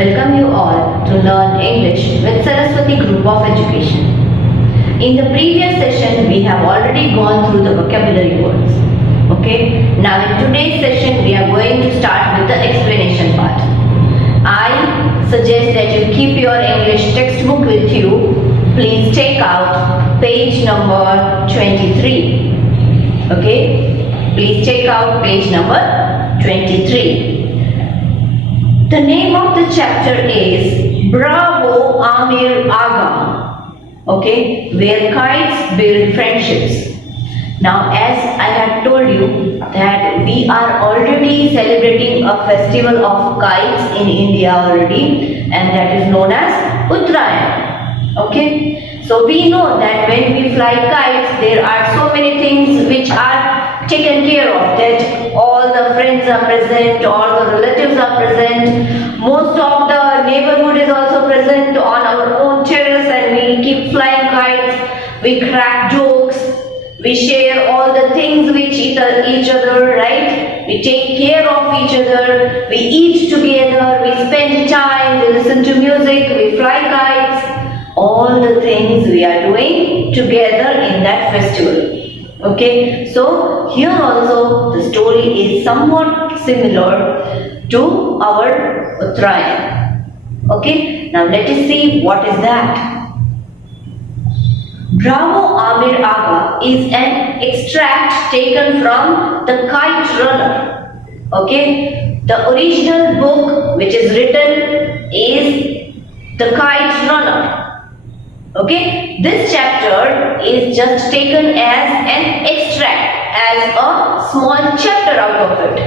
welcome you all to learn English with Saraswati Group of Education. In the previous session, we have already gone through the vocabulary words. Okay, now in today's session, we are going to start with the explanation part. I suggest that you keep your English textbook with you. Please take out page number 23. Okay, please take out page number 23. The name of the chapter is Bravo Amir Aga. Okay, where kites build friendships. Now, as I had told you that we are already celebrating a festival of kites in India already, and that is known as Uttarayan. Okay, so we know that when we fly kites, there are so many things which are taken care of, that all the friends are present, all the relatives are present, most of the neighborhood is also present on our own terrace, and we keep flying kites, we crack jokes, we share all the things with each other, right? We take care of each other, we eat together, we spend time, we listen to music, we fly kites, all the things we are doing together in that festival. Okay, so here also the story is somewhat similar to our Uttarayan. Okay, now let us see what is that. Bravo Amir Aga is an extract taken from The Kite Runner. Okay, the original book which is written is The Kite Runner. Okay, this chapter is just taken as an extract, as a small chapter out of it.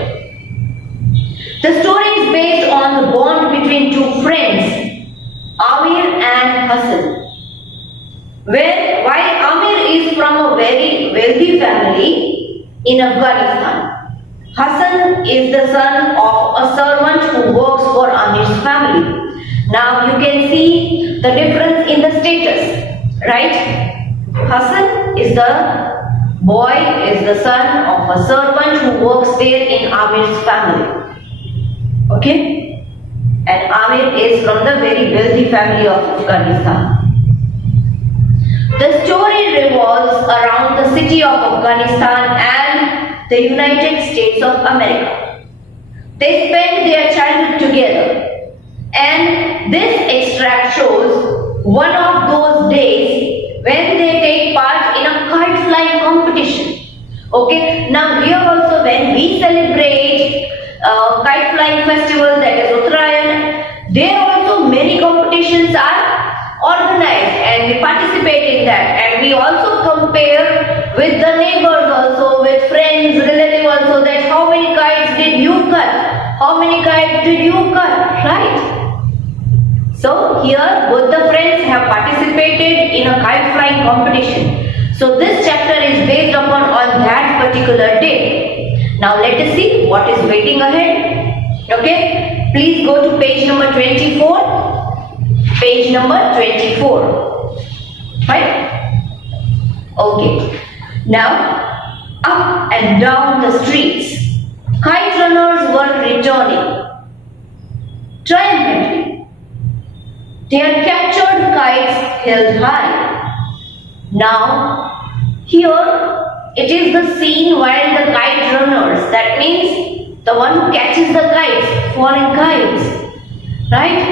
The story is based on the bond between two friends, Amir and Hassan. While Amir is from a very wealthy family in Afghanistan, Hassan is the son of a servant who works for Amir's family. Now you can see the difference in the status, right? Hassan is the boy, is the son of a servant who works there in Amir's family. Okay? And Amir is from the very wealthy family of Afghanistan. The story revolves around the city of Afghanistan and the United States of America. They spend their childhood together. And this extract shows one of those days when they take part in a kite flying competition. Okay, now here also when we celebrate kite flying festival, that is Uttarayan, there also many competitions are organized and we participate in that, and we also compare with the neighbors also, with friends, relatives also, that how many kites did you cut, how many kites did you cut, right? So here both the friends have participated in a kite flying competition. So this chapter is based upon on that particular day. Now let us see what is waiting ahead. Okay, please go to page number 24. Page number 24. Right? Okay. Now up and down the streets, kite runners were returning triumphantly. Their captured kites held high. Now, here it is the scene while the kite runners, that means the one who catches the kites, foreign kites, right?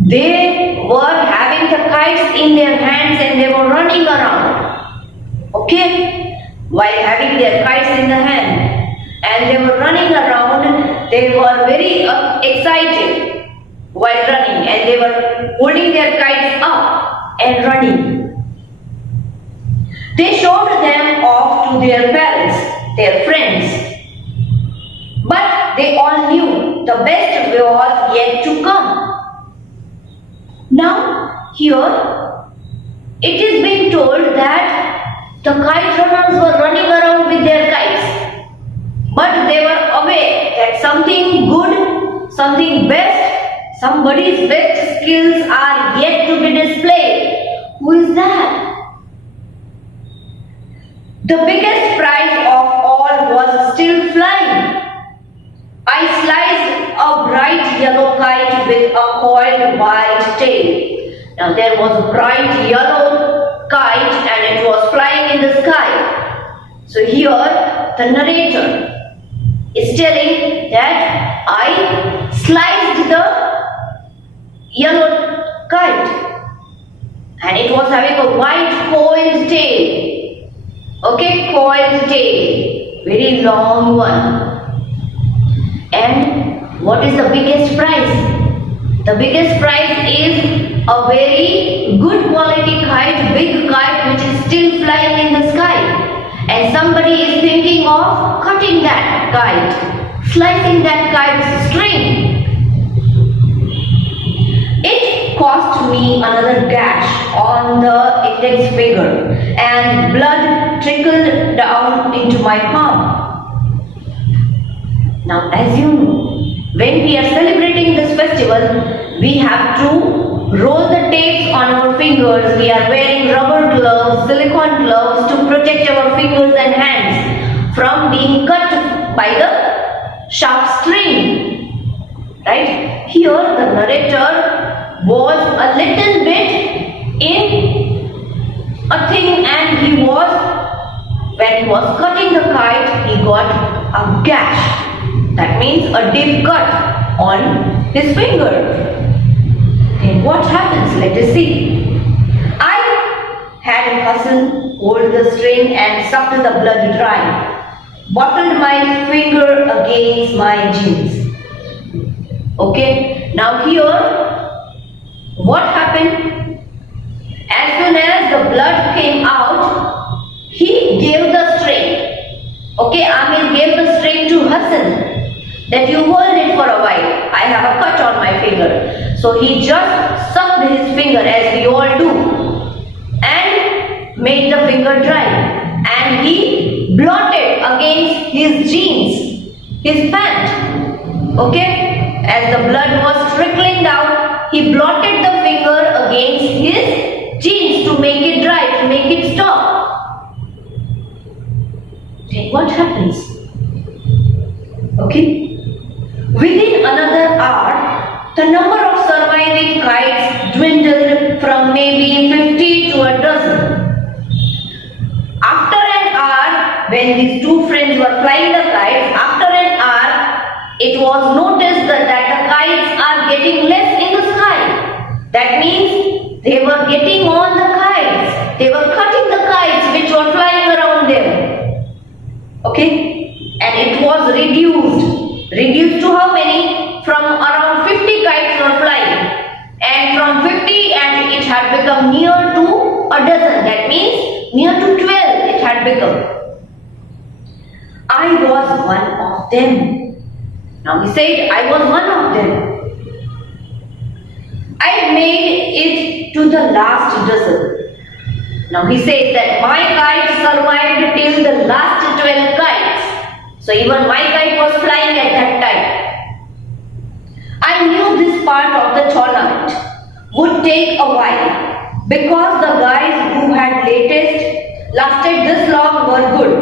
They were having the kites in their hands and they were running around. Okay? While having their kites in the hand and they were running around, they were very excited while running, and they were holding their kites up and running. They showed them off to their parents, their friends. But they all knew the best was yet to come. Now, here, it is being told that the kite runners were running around with their kites. But they were aware that something good, something best, somebody's best skills are yet to be displayed. Who is that? The biggest prize of all was still flying. I sliced a a bright yellow kite with a coiled white tail. Now there was a bright yellow kite and it was flying in the sky. So here the narrator is telling that I sliced the yellow kite and it was having a white coiled tail. Okay, coiled tail, very long one. And what is the biggest prize? The biggest prize is a very good quality kite, big kite which is still flying in the sky. And somebody is thinking of cutting that kite, slicing that kite's string. It cost me another gash on the index finger and blood trickled down into my palm. Now as you know, when we are celebrating this festival, we have to roll the tapes on our fingers. We are wearing rubber gloves, silicone gloves to protect our fingers and hands from being cut by the sharp string. Right? Here the narrator was a little bit in a thing and when he was cutting the kite, he got a gash. That means a deep cut on his finger. And what happens? Let us see. I had a cousin hold the string and sucked the blood dry, bottled my finger against my jeans. Okay, now here, what happened? As soon as the blood came out, he gave the string. Okay, Amir gave the string to Hassan. That you hold it for a while. I have a cut on my finger. So he just sucked his finger as we all do and made the finger dry. And he blotted against his jeans, his pant. Okay? As the blood was trickling down, he blotted the finger against his jeans to make it dry, to make it stop. Okay, what happens? Okay? Within another hour, the number of surviving kites dwindled from maybe 50 to a dozen. After an hour, when these two friends were flying the kites, after an hour, it was noticed that the kites are getting less in the sky. That means they were getting on the kites. They were cutting the kites which were flying around them. Okay? And it was reduced. Reduced to how many? From around 50 kites were flying. And from 50 and it had become near to a dozen. That means near to 12 it had become. I was one of them. Now he said, I was one of them. I made it to the last dozen. Now he says that my kite survived till the last 12 kites. So even my kite was flying at that time. I knew this part of the tournament would take a while because the guys who had lasted this long were good.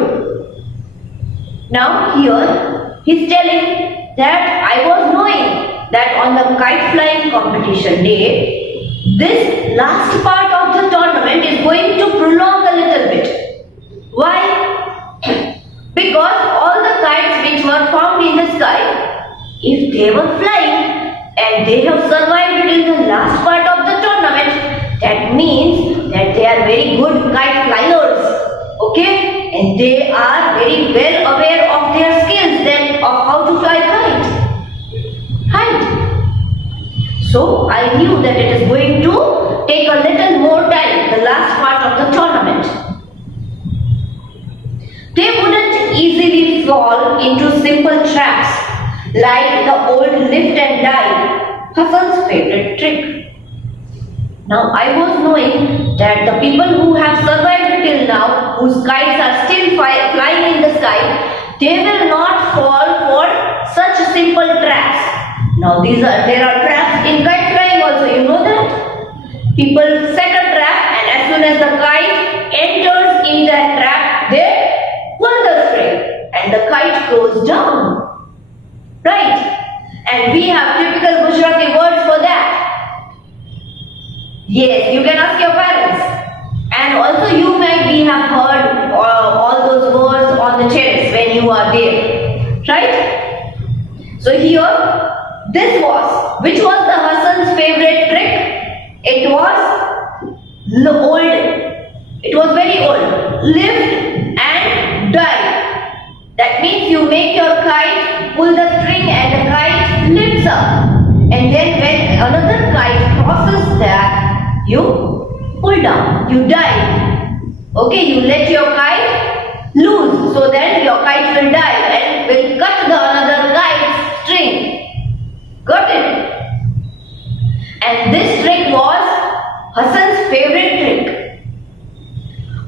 Now here he's telling that I was knowing that on the kite flying competition day, this last part of the tournament is going to prolong a little bit. Why? Because all the kites which were found in the sky, if they were flying and they have survived in the last part of the tournament, that means that they are very good kite flyers. Okay? And they are very well aware of their skills then of how to fly kite. So I knew that it is going to take a little more time, the last part of the tournament. They wouldn't easily fall into simple traps like the old lift and dive, Hassan's favorite trick. Now I was knowing that the people who have survived till now, whose kites are still flying in the sky, they will not fall for such simple traps. Now there are traps in kite flying also, you know that? People set a trap and as soon as the kite enters in that trap, they pull the string and the kite goes down. Right? And we have typical Gujarati words for that. Yes, you can ask your parents. And also you might be have heard all those words on the terrace when you are there. Right? So here, which was the Hassan's favorite trick? It was old. It was very old. Lift and dive. That means you make your kite, pull the string and the kite lifts up. And then when another kite crosses that, you pull down, you dive. Okay, you let your kite loose so that your kite will dive and will cut the another kite's string. Got it? And this trick was Hassan's favorite trick.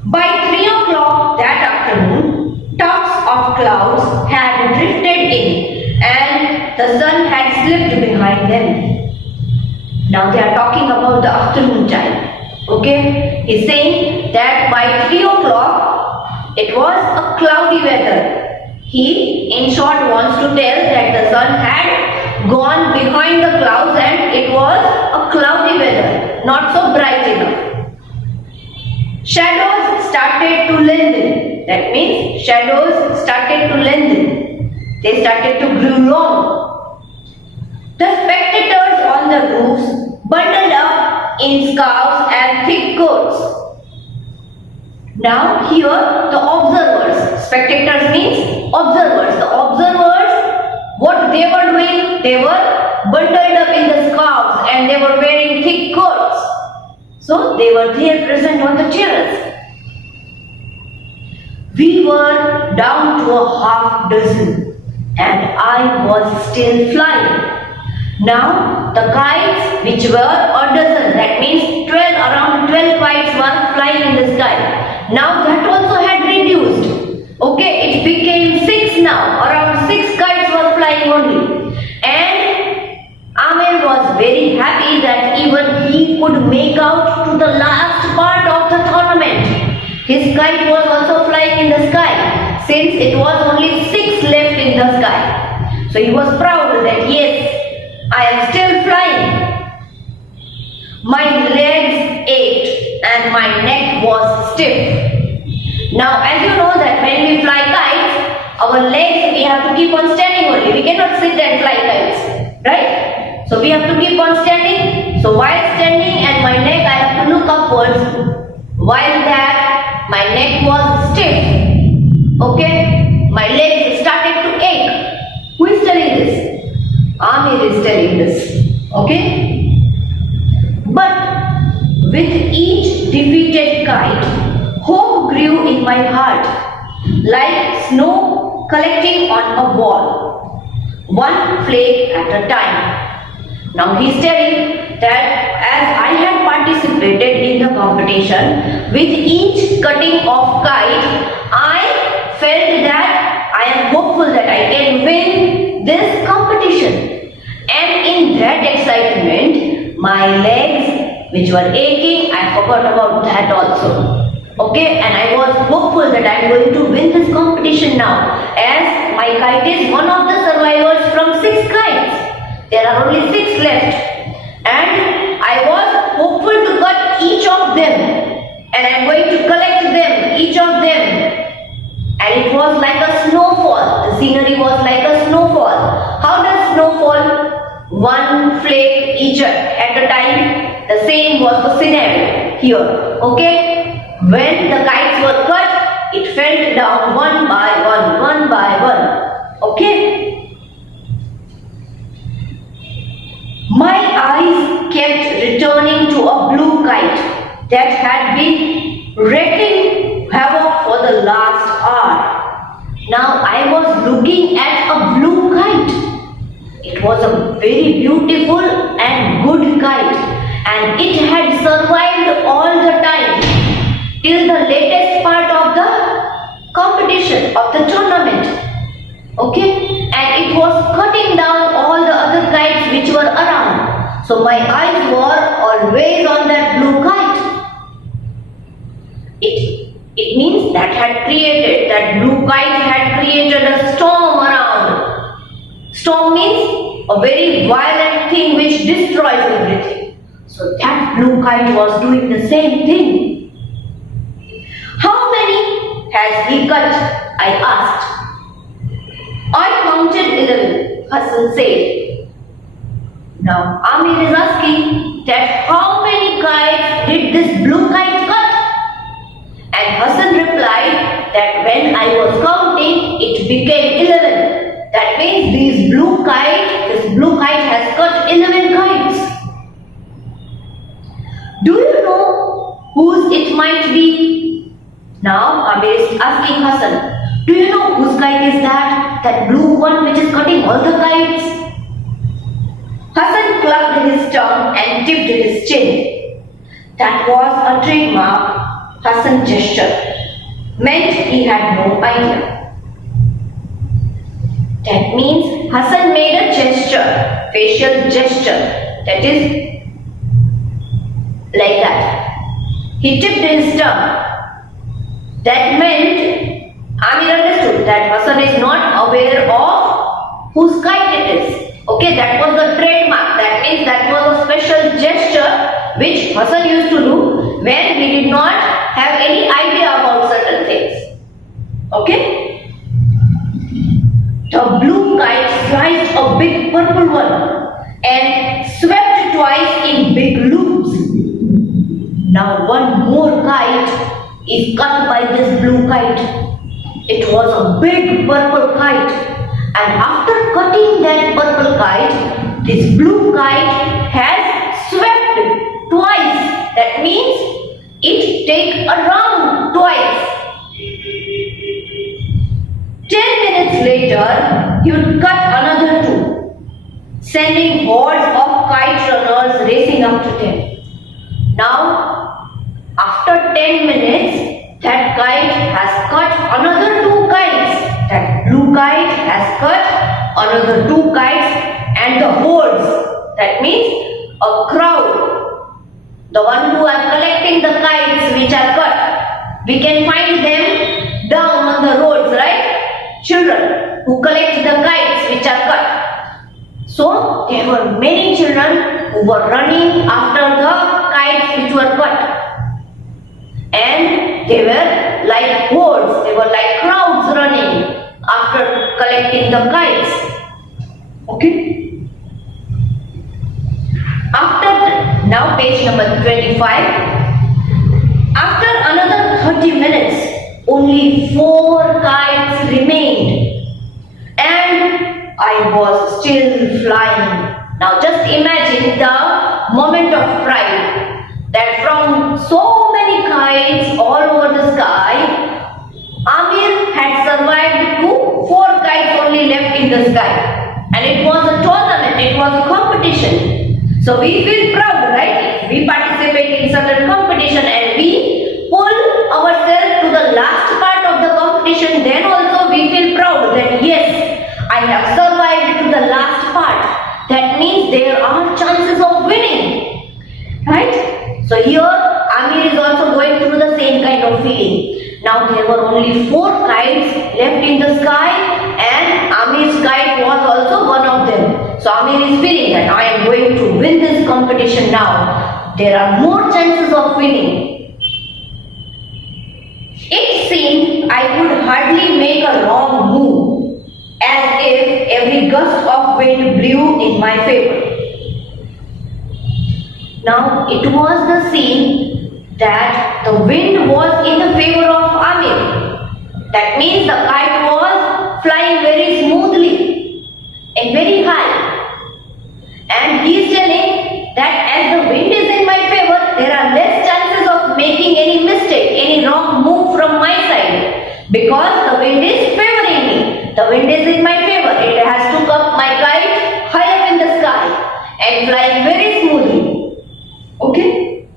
By 3 o'clock that afternoon, tufts of clouds had drifted in and the sun had slipped behind them. Now they are talking about the afternoon time. Okay? He's saying that by 3 o'clock it was a cloudy weather. He in short wants to tell that the sun had gone behind the clouds and it was a cloudy weather, not so bright enough. Shadows started to lengthen. That means shadows started to lengthen. They started to grow long. The spectators on the roofs bundled up in scarves and thick coats. Now here the observers, spectators means observers. The observers, what they were doing? They were bundled up in the scarves and they were wearing thick coats. So they were there present on the terrace. We were down to a half dozen and I was still flying. Now the kites which were a dozen, that means around 12 kites were flying in the sky. Now that also had reduced. Okay, it became 6 now, around 6 kites were flying only. And Amir was very happy that even he could make out to the last part of the tournament. His kite was also flying in the sky, since it was only 6 left in the sky. So he was proud that yes, I am still flying. My legs ached and my neck was stiff. Now as you know that when we fly kites, our legs we have to keep on standing only. We cannot sit and fly kites, right? So we have to keep on standing. So while standing and my neck I have to look upwards. While that my neck was stiff. Okay? My legs started to ache. Who is telling this? Amir is telling this. Okay? But with each defeated kite, hope grew in my heart like snow collecting on a wall, one flake at a time. Now he is telling that as I had participated in the competition, with each cutting of kite, I felt that I am hopeful that I can win this competition. And in that excitement, my legs which were aching, I forgot about that also. Okay, and I was hopeful that I am going to win this competition now, as my kite is one of the survivors from 6 kites. There are only 6 left, and I was hopeful to cut each of them, and I am going to collect them, each of them. And it was like a snowfall. The scenery was like a snowfall. How does snowfall? One flake each at a time. The same was the scenario here. Okay? When the kites were cut, it fell down one by one. Okay? My eyes kept returning to a blue kite that had been wreaking havoc for the last hour. Now I was looking at a blue kite. It was a very beautiful and good kite, and it had survived all the time till the latest part of the competition, of the tournament. Okay? And it was cutting down all the other kites which were around. So my eyes were always on that blue kite. It means that blue kite had created a storm around. Storm means a very violent thing which destroys everything. So that blue kite was doing the same thing. How many has he cut? I asked. I counted 11, Hassan said. Now Amir is asking that how many kites did this blue kite cut? And Hassan replied that when I was counting, it became 11. That means this blue kite has cut 11 kites. Do you know whose it might be? Now Amir is asking Hassan, do you know whose kite is that? That blue one which is cutting all the kites? Hassan clucked his tongue and tipped his chin. That was a trademark Hassan gesture. Meant he had no idea. That means Hassan made a gesture, facial gesture, that is like that. He tipped his tongue. That meant Amir understood that Hassan is not aware of whose kite it is. Okay, that was the trademark. That means that was a special gesture which Hassan used to do when he did not have any idea about certain things. Okay? The blue kite sliced a big purple one and swept twice in big loops. Now one more kite is cut by this blue kite. It was a big purple kite. And after cutting that purple kite, this blue kite has swept twice. That means it takes a round twice. 10 minutes later, he would cut another two, sending hordes of kite runners racing after them. Now, after 10 minutes, that kite has cut another two kites. That blue kite has cut another two kites, and the hordes, that means a crowd, the one who are collecting the kites which are cut. We can find them down on the roads, right? Children who collect the kites which are cut. So there were many children who were running after the kites which were cut. And they were like hordes, they were like crowds running after collecting the kites. Okay? Now page number 25. After another 30 minutes, only 4 kites remained. And I was still flying. Now just imagine the moment of pride that from so many kites all over the sky, Amir had survived to 4 kites only left in the sky. And it was a tournament, it was a competition. So we feel proud, right? If we participate in certain competition and we pull ourselves to the last part of the competition, then also we feel proud that yes, I have survived to the last part. That means there are chances of winning. Right? So here Amir is also going through the same kind of feeling. Now there were only 4 kites left in the sky and Amir's kite was also one of them. So Amir is feeling that I am going to win this competition now. There are more chances of winning. It seemed I could hardly make a wrong move, as if every gust of wind blew in my favor. Now it was the scene that the wind was in the favor of Amir. That means the kite was flying very smoothly and very high. And he is telling that as the wind is in my favor, there are less chances of making any mistake, any wrong move from my side. Because the wind is favoring me. The wind is in my favor. It has took up my kite high up in the sky and flying very smoothly. Okay?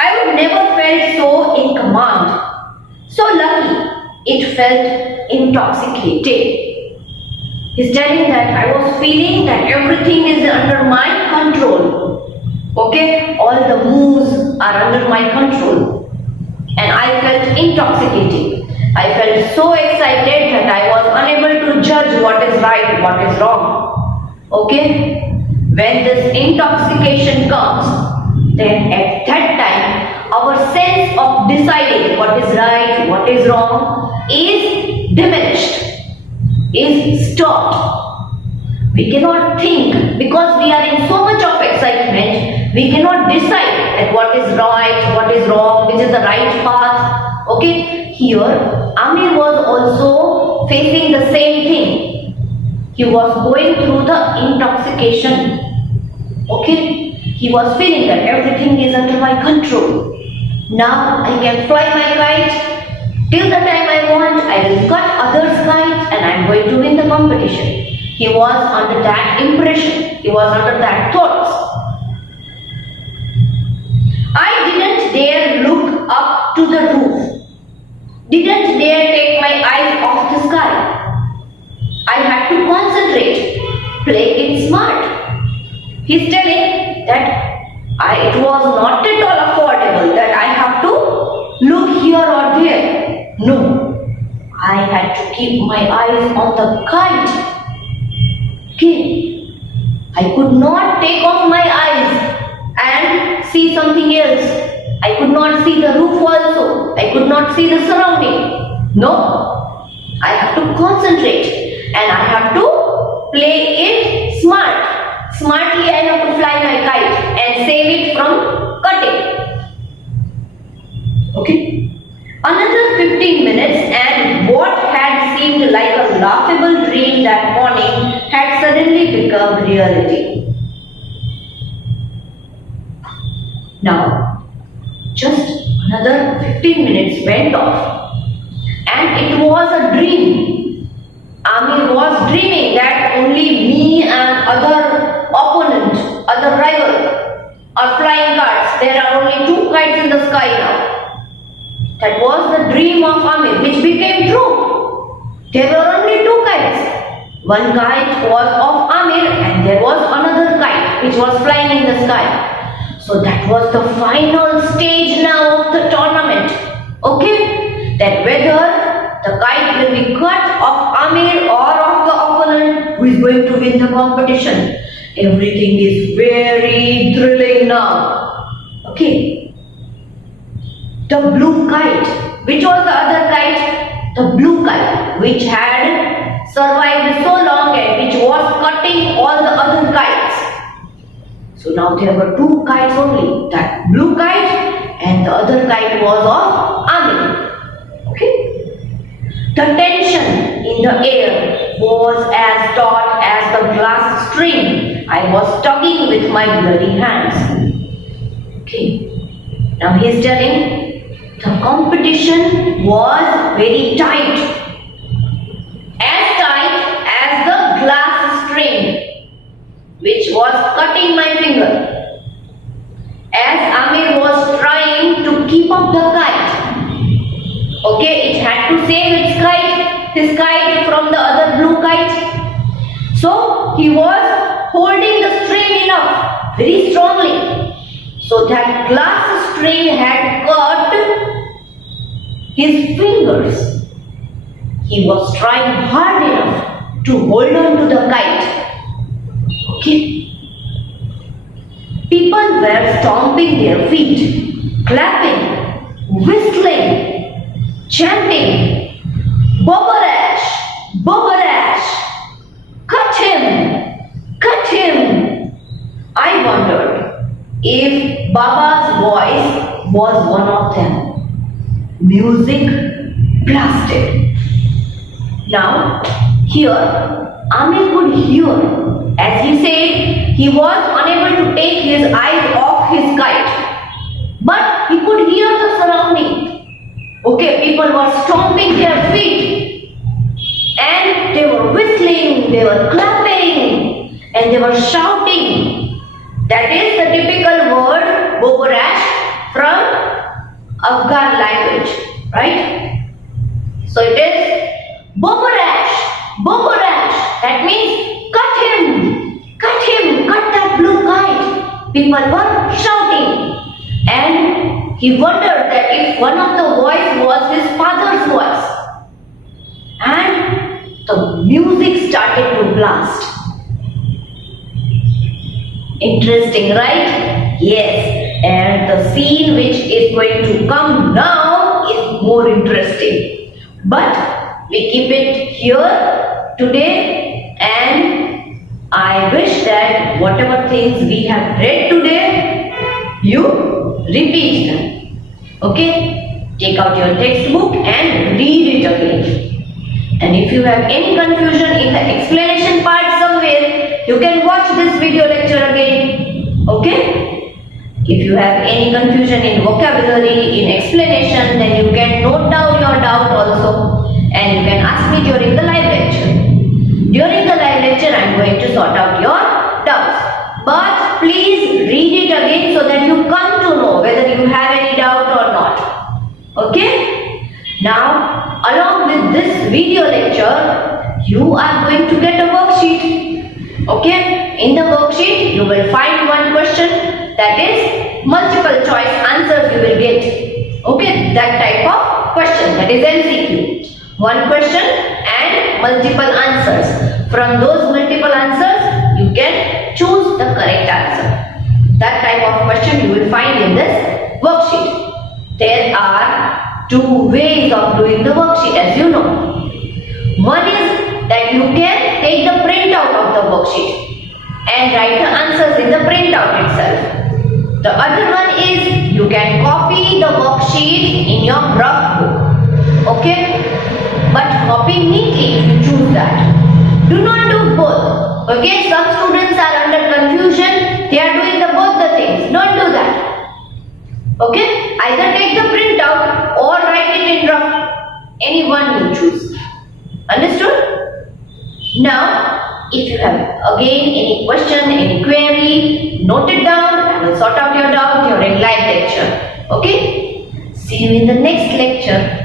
I would never felt so in command. So lucky, it felt intoxicated. He's telling that I was feeling that everything is under my control. Okay? All the moves are under my control. And I felt intoxicated. I felt so excited that I was unable to judge what is right and what is wrong. Okay? When this intoxication comes, then at that time, our sense of deciding what is right, what is wrong is diminished, is stopped. We cannot think because we are in so much of excitement, we cannot decide that what is right, what is wrong, which is the right path. Okay, here Amir was also facing the same thing. He was going through the intoxication. Okay, he was feeling that everything is under my control. Now I can fly my kite till the time I want. I will cut others' kites and I am going to win the competition. He was under that impression. He was under that thoughts. I didn't dare look up to the roof. Didn't dare take my eyes off the sky. I had to concentrate, play it smart. He's telling that it was not at all affordable that I have to look here or there. No, I had to keep my eyes on the kite. Okay, I could not take off my eyes and see something else. I could not see the roof also. I could not see the surrounding. No, I have to concentrate and I have to play it smart. Smartly I have to fly my kite and save it from cutting. Okay. Another 15 minutes and what had seemed like a laughable dream that morning had suddenly become reality. Now, just another 15 minutes went off and it was a dream. Amir was dreaming that only me and other opponent, other rival are flying kites. There are only 2 kites in the sky now. That was the dream of Amir, which became true. There were only 2 kites. One kite was of Amir and there was another kite which was flying in the sky. So that was the final stage now of the tournament. Okay? That whether the kite will be cut of Amir or of the opponent who is going to win the competition. Everything is very thrilling now. Okay. The blue kite. Which was the other kite? The blue kite, which had survived so long and which was cutting all the other kites. So now there were 2 kites only. That blue kite and the other kite was of Amir. Okay. The tension in the air was as taut as the glass string I was tugging with my bloody hands. Okay. Now he is telling the competition was very tight. As tight as the glass string which was cutting my finger. As Amir was trying to keep up the kite. Okay, it had to save his kite from the other blue kite. So he was holding the string enough, very strongly. So that glass string had caught his fingers. He was trying hard enough to hold on to the kite. Okay. People were stomping their feet, clapping, whistling, chanting, Babarash, Babarash, cut him, cut him. I wondered if Baba's voice was one of them. Music blasted. Now, here Amir could hear. As he said, he was unable to take his eyes off his kite. But he could hear the surrounding. Okay, people were stomping their feet. And they were whistling, they were clapping, and they were shouting. That is the typical word Babarash from Afghan language, right? So it is Babarash, Babarash. That means cut him, cut that blue kite. People were shouting. And he wondered that if one of the voice was his father's voice. And the music started to blast. Interesting, right? Yes. And the scene which is going to come now is more interesting. But we keep it here today, and I wish that whatever things we have read today, you repeat them. Okay? Take out your textbook and read it again. And if you have any confusion in the explanation part somewhere, you can watch this video lecture again. Okay? If you have any confusion in vocabulary, in explanation, then you can note down your doubt also. And you can ask me during the live lecture. During the live lecture, I am going to sort out your doubts. But please read it again so that you come to know whether you have any doubt or not. Okay? Now, along with this video lecture, you are going to get a worksheet. Okay? In the worksheet, you will find one question, that is multiple choice answers you will get. Okay? That type of question, that is MCQ. One question and multiple answers. From those multiple answers, you can choose the correct answer. That type of question you will find in this worksheet. There are two ways of doing the worksheet, as you know. One is that you can take the printout of the worksheet and write the answers in the printout itself. The other one is you can copy the worksheet in your rough book. Okay? But copy neatly if you choose that. Do not do both. Okay? Some students are under confusion. They are doing both the things. Don't do that. Okay? Either take the printout or write it in rough. Any one you choose. Understood? Now, if you have again any question, any query, note it down. I will sort out your doubt during live lecture. Okay? See you in the next lecture.